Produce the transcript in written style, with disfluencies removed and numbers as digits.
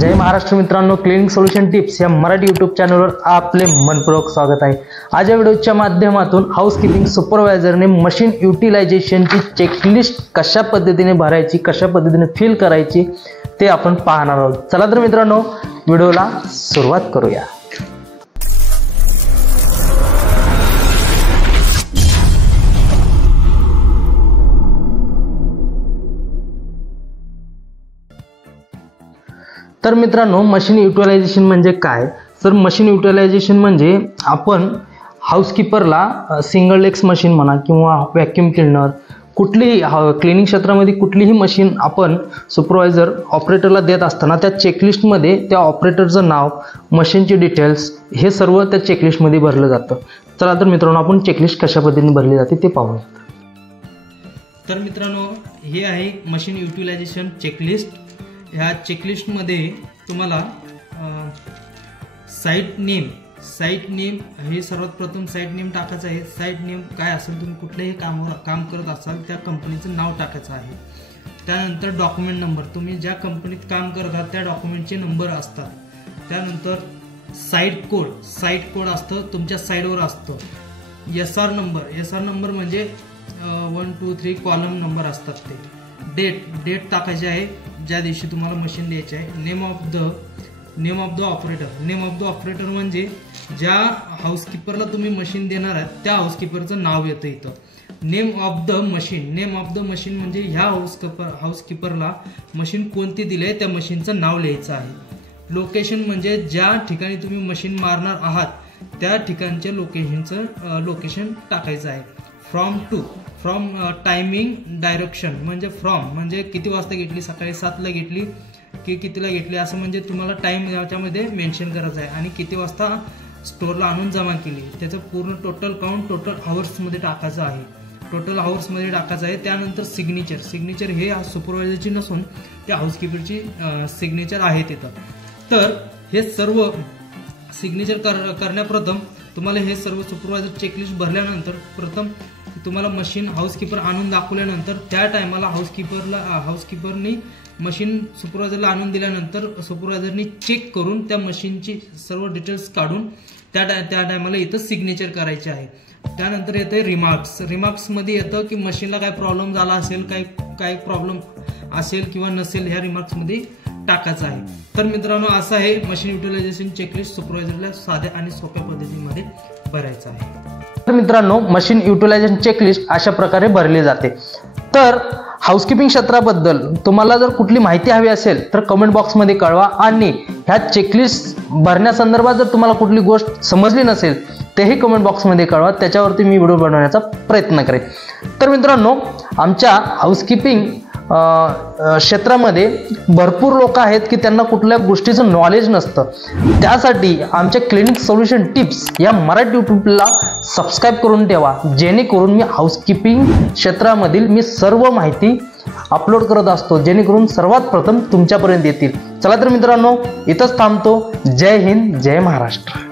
जय महाराष्ट्र मित्रांनो, cleaning solution tips या Marathi YouTube चॅनलवर आपले मनपूर्वक स्वागत आहे। आज या व्हिडिओच्या माध्यमातून हाऊसकीपिंग सुपरवायझरने मशीन युटिलायझेशनची चेकलिस्ट कशा पद्धतीने भरायची, कशा पद्धतीने फिल करायची ते आपण पाहणार आहोत। चला तर मित्रांनो, व्हिडिओला सुरुवात करूया। तर मित्रांनो, मशीन युटिलायझेशन म्हणजे काय? तर मशीन युटिलायझेशन म्हणजे आपण हाऊसकीपरला सिंगल लेग्स मशीन म्हणा किंवा व्हॅक्यूम क्लीनर, कुठलीही क्लिनिंग क्षेत्रामध्ये कुठलीही मशीन आपण सुपरवायझर ऑपरेटरला देत असताना त्या चेकलिस्टमध्ये त्या ऑपरेटरचं नाव, मशीनची डिटेल्स हे सर्व त्या चेकलिस्टमध्ये भरलं जातं। चला तर मित्रांनो, आपण चेकलिस्ट कशा पद्धतीने भरली जाते ते पाहूया। तर मित्रांनो, हे आहे मशीन युटिलायझेशन चेकलिस्ट। ह्या चेकलिस्टमध्ये तुम्हाला साइट नेम हे सर्वात प्रथम साइट नेम टाकायचं आहे। साइट नेम काय असेल, तुम्ही कुठल्याही काम करत असाल त्या कंपनीचं नाव टाकायचं आहे। त्यानंतर डॉक्युमेंट नंबर, तुम्ही ज्या कंपनीत काम करत आहात त्या डॉक्युमेंटचे नंबर असतात। त्यानंतर साइट कोड असतं, तुमच्या साइटवर असतं। एसआर नंबर म्हणजे 1 2 3 कॉलम नंबर असतात ते। डेट टाकायची आहे ज्या दिवशी तुम्हाला मशीन द्यायची आहे। नेम ऑफ द ऑपरेटर म्हणजे ज्या हाऊसकीपरला तुम्ही मशीन देणार आहात त्या हाऊसकीपरचं नाव येतं इथं। नेम ऑफ द मशीन म्हणजे ह्या हाऊसकीपरला मशीन कोणती दिली त्या मशीनचं नाव लिहायचं आहे। लोकेशन म्हणजे ज्या ठिकाणी तुम्ही मशीन मारणार आहात त्या ठिकाणच्या लोकेशन टाकायचं आहे। फ्रॉम टायमिंग डायरेक्शन म्हणजे किती वाजता घेतली, सकाळी 7 ला घेतली की कितीला घेतली असं म्हणजे तुम्हाला टाइम याच्यामध्ये मेन्शन करायचं आहे। आणि किती वाजता स्टोअरला आणून जमा केली त्याचं पूर्ण टोटल काउंट टोटल आवर्समध्ये टाकायचं आहे। त्यानंतर सिग्नेचर हे सुपरवायझरची नसून त्या हाऊसकीपरची सिग्नेचर आहे तिथं। तर हे सर्व सिग्नेचर करण्याप्रथम तुम्हाला हे सर्व सुपरवायझर चेकलिस्ट भरल्यानंतर प्रथम तुम्हाला मशीन हाऊसकीपर आणून दाखवल्यानंतर त्या टायमाला हाऊसकीपरनी मशीन सुपरवायझरला आणून दिल्यानंतर सुपरवायझरनी चेक करून त्या मशीनची सर्व डिटेल्स काढून त्या टायमाला इथं सिग्नेचर करायचे आहे। त्यानंतर येते रिमार्क्स मध्ये येतं की मशीनला काय प्रॉब्लेम झाला असेल, काय प्रॉब्लेम असेल किंवा नसेल, ह्या रिमार्क्स मध्ये टाकायचं आहे। तर मित्रांनो, असं आहे मशीन युटिलायझेशन चेकलिस्ट सुपरवायझरला साध्या आणि सोप्या पद्धतीमध्ये भरायचं आहे। तर मित्रांनो, मशीन युटिलायझेशन चेकलिस्ट अशा प्रकारे भरली जाते। तर हाऊसकीपिंग क्षेत्राबद्दल तुम्हाला जर कुठली माहिती हवी असेल तर कमेंट बॉक्समध्ये कळवा, आणि ह्या चेकलिस्ट भरण्यासंदर्भात जर तुम्हाला कुठली गोष्ट समजली नसेल तेही कमेंट बॉक्समध्ये कळवा, त्याच्यावरती मी व्हिडिओ बनवण्याचा प्रयत्न करेन। तर मित्रांनो, आमच्या हाऊसकीपिंग क्षेत्रामध्ये भरपूर लोक आहेत की त्यांना कुठल्या गोष्टीचं नॉलेज नसतं। त्यासाठी आमच्या क्लिनिक सोल्युशन टिप्स या मराठी यूट्यूबला सबस्क्राईब करून ठेवा, जेणेकरून मी हाऊसकीपिंग क्षेत्रामधील मी सर्व माहिती अपलोड करत असतो, जेणेकरून सर्वात प्रथम तुमच्यापर्यंत येतील। चला तर मित्रांनो, इथंच थांबतो। जय हिंद, जय महाराष्ट्र।